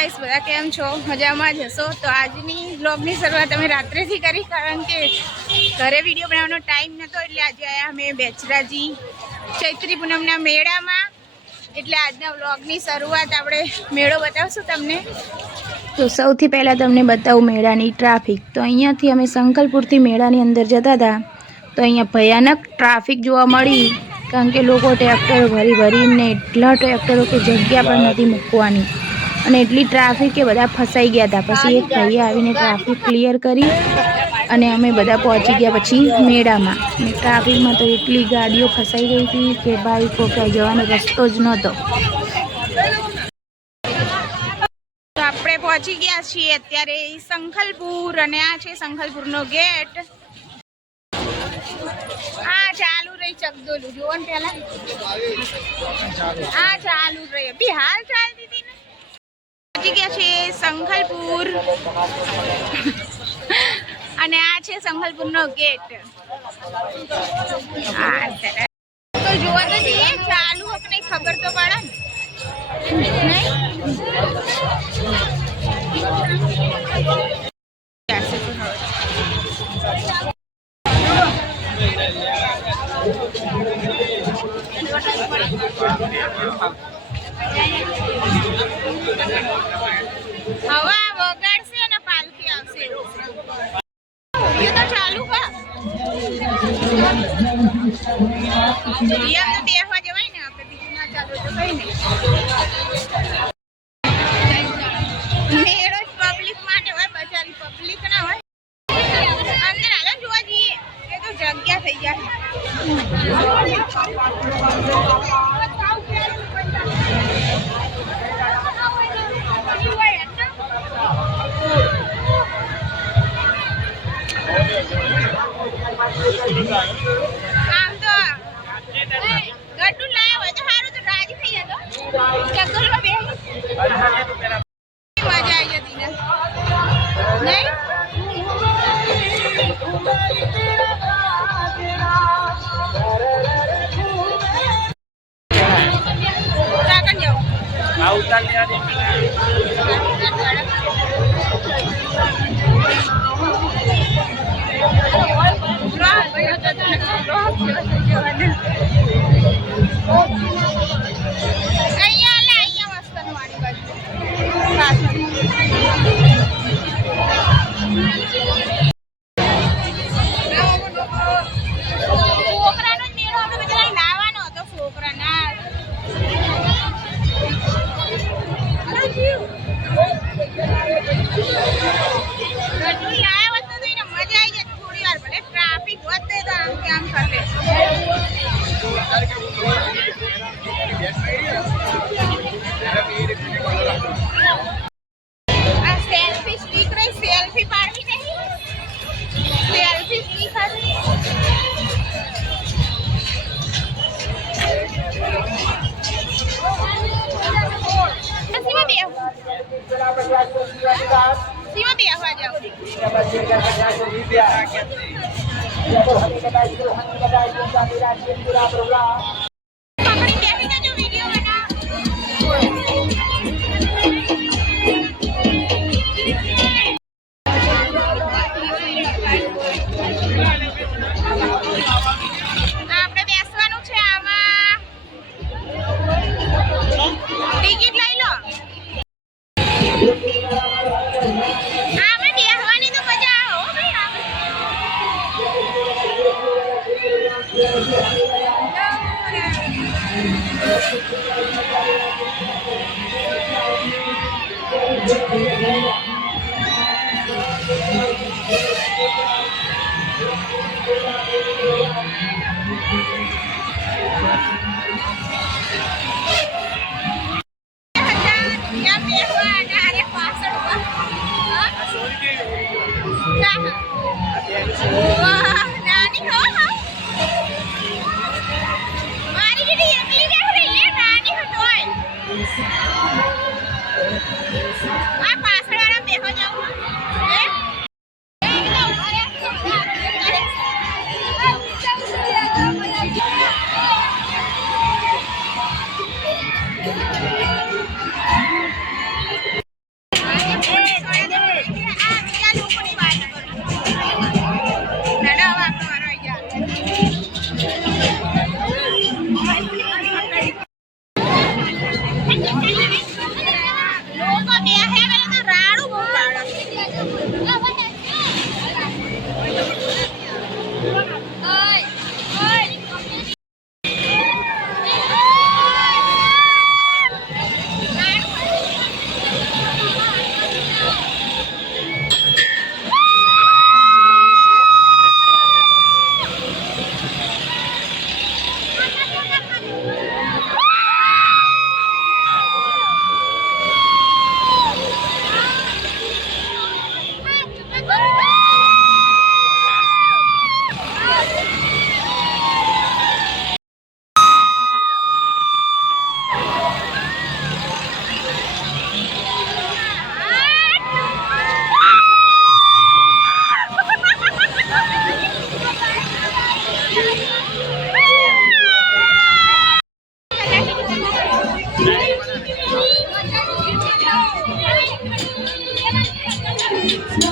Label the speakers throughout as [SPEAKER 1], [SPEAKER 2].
[SPEAKER 1] Guys, બધા કેમ છો? મજામાં જ હશો? તો આજની બ્લોગની શરૂઆત અમે રાત્રેથી કરી, કારણ કે ઘરે વીડિયો બનાવવાનો ટાઈમ નહોતો એટલે આજે આવ્યા અમે બેચરાજી ચૈત્રી પૂનમના મેળામાં. એટલે આજના બ્લોગની શરૂઆત આપણે મેળો બતાવશું તમને. તો સૌથી પહેલાં તમને બતાવું મેળાની ટ્રાફિક તો અહીંયાથી અમે સંકલપુરથી મેળાની અંદર જતા હતા. તો અહીંયા ભયાનક ટ્રાફિક જોવા મળી, કારણ કે લોકો ટ્રેક્ટરો ભરી ભરીને એટલા ટ્રેક્ટરો કે જગ્યા પણ નથી મૂકવાની. અને એટલી ટ્રાફિક કે બધા ફસાઈ ગયા હતા. પછી એક ભાઈએ આવીને ટ્રાફિક ક્લિયર કરી અને અમે બધા પહોંચી ગયા પછી મેળામાં. ટ્રાફિકમાં તો એટલી ગાડીઓ ફસાઈ ગઈ હતી કે ભાઈ ક્યાંય જવાનો રસ્તો જ નહોતો. આપણે પહોંચી ગયા છીએ અત્યારે સંખલપુર અને આ છે સંખલપુરનો ગેટ. આ ચાલુ રહી ચકદોલું જુઓ ને પેલા આ ચાલુ રહી. હાલ ને પહોંચી ગયા છે સંખલપુર. અને આ છે સંખલપુરનો ગેટ. તો જોવા તો જઈએ, ચાલુ આપણે ખબર તો પડે નહીં? હવે. વગાડશે અને પાલખી આવશે ચાલુ કર આમ તો લાયા હોય તો સારું તો રાજી થઈ જતો. ચક્કરમાં બેસી Sima biar aja. Sima biar aja. Thank you. Yeah.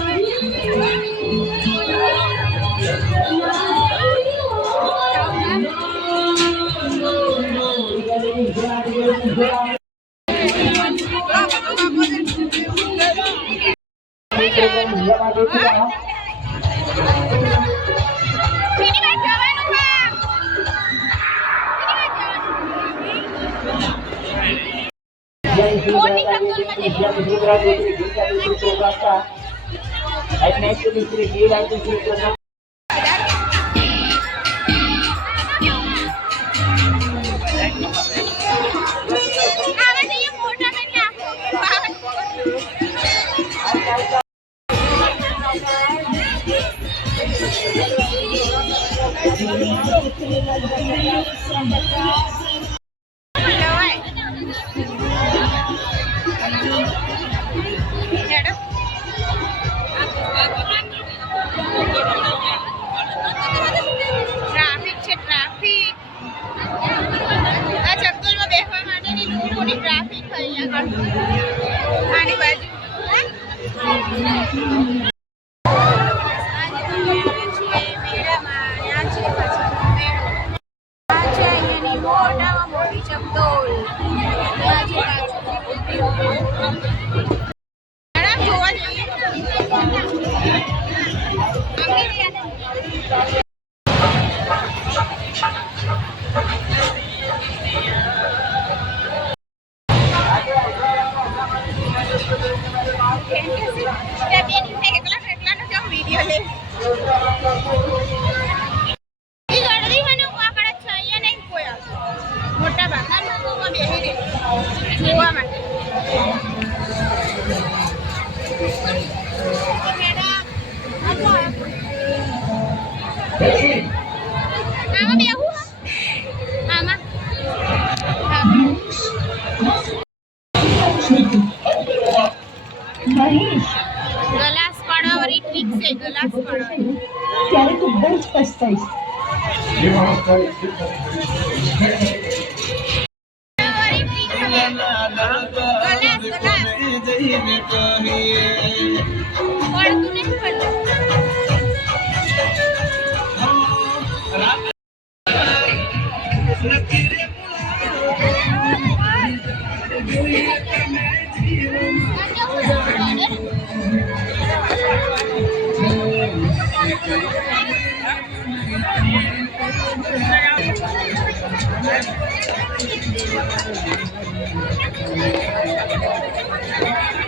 [SPEAKER 1] Thank you.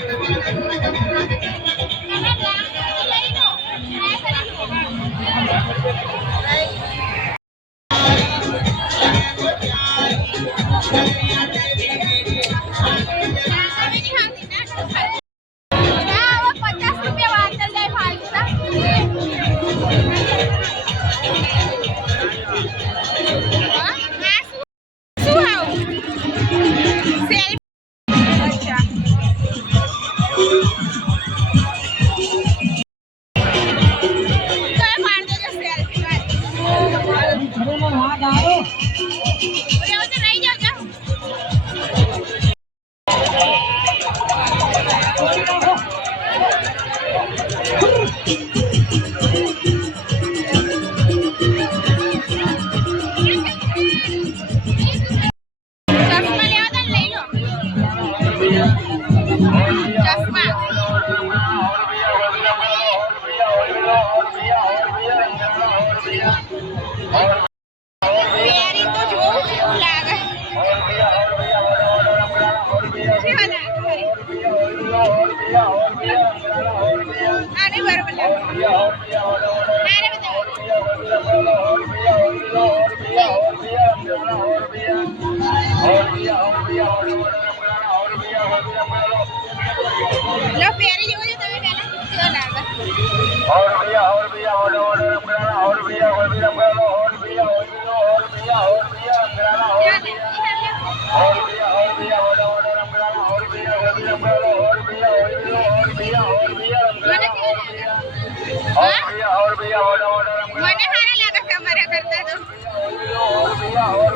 [SPEAKER 1] 我不要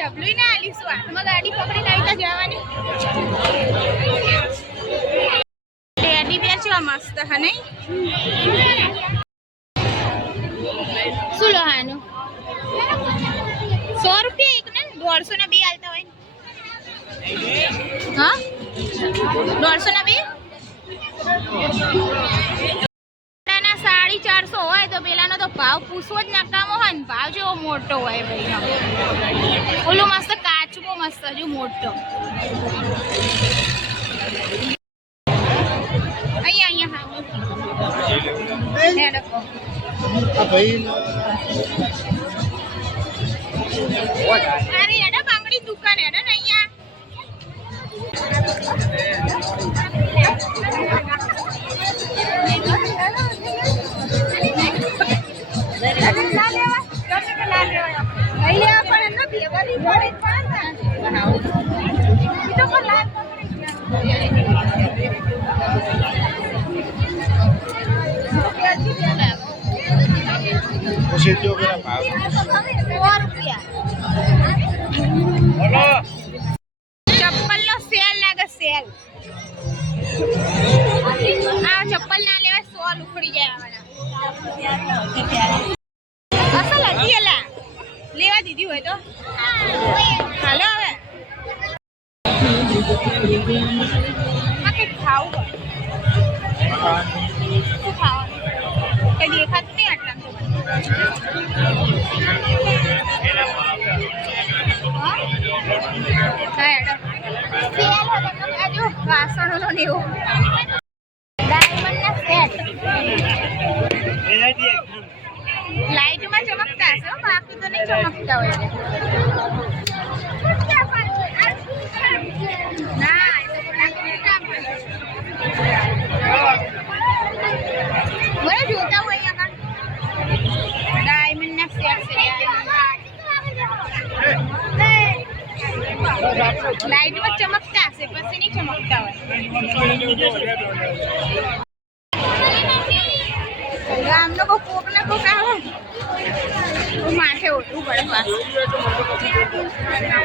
[SPEAKER 1] જબલું ના આલીશું હાથમાં ગાડી પકડીને આવી જવાની ટેડી મસ્ત હા નહીં દોઢસો ના બે હાલતા હોય હા? દોઢસો ના બે? સાડી ચારસો હોય તો પેલાનો તો ભાવ પૂછવો જ નકામો હોય ને. ભાવ જેવો મોટો હોય ભાઈ ઓલું મસ્ત કાચબો મસ્ત મોટો. અહીંયા અહીંયા હા Você jogou na palavra. 好了。ચમકતા હોય મને ડાયમંડ ના લાઈટમાં ચમકતા હશે પછી નહીં ચમકતા હોય Cũng là hiểu.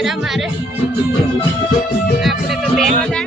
[SPEAKER 1] ફેરા મારે? આપણે તો બે હતા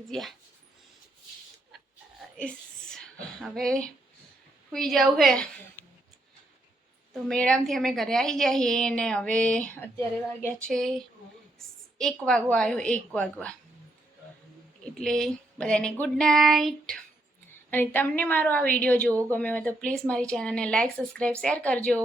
[SPEAKER 1] થાકી ઇસ હવે સુઈ જવું હે. તો મેડમથી અમે ઘરે આવી જઈએ ને હવે અત્યારે વાગ્યા છે એક વાગવા આવ્યો, એક વાગવા. એટલે બધાને ગુડ નાઇટ અને તમને મારો આ વીડિયો જોવો ગમે હોય તો પ્લીઝ મારી ચેનલને લાઈક સબસ્ક્રાઈબ શેર કરજો.